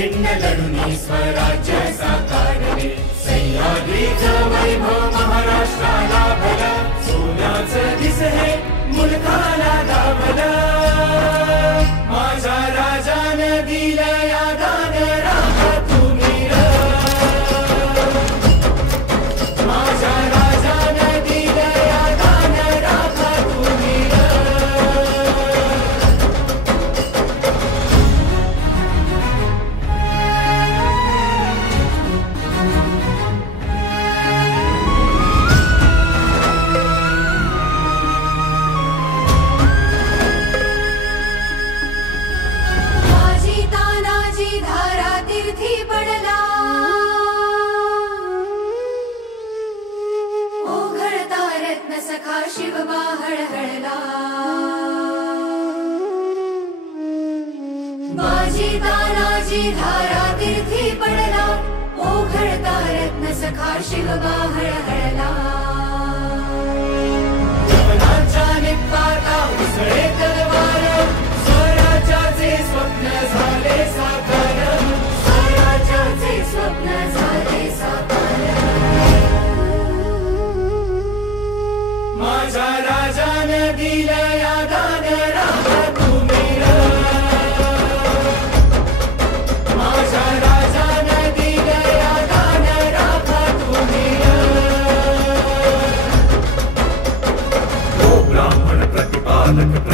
खिन्न लढुनी स्वराज्य साकारले सह्याद्रीचा वैभव महाराष्ट्राला भला सोन्याचं दिस हे मुलखाला लाभलं माझ्या राजानं दिलं या दान राखा तुम्ही माझ्या राजानं दिलं या दान राखा तुम्ही सखा शिव हळहळला बाजी तानाजी धारा तीर्थी पडला ओघळता रत्न सखा शिव हळहळला यवनाच्या निपाता उसळे तलवार स्वराज्याचे स्वप्न झाले साकार स्वराज्याचे स्वप्न झाले साकार माझ्या राजानं दिलं या दान राखा तुम्ही माझ्या राजानं दिलं या दान राखा तुम्ही ब्राह्मण प्रतिपादक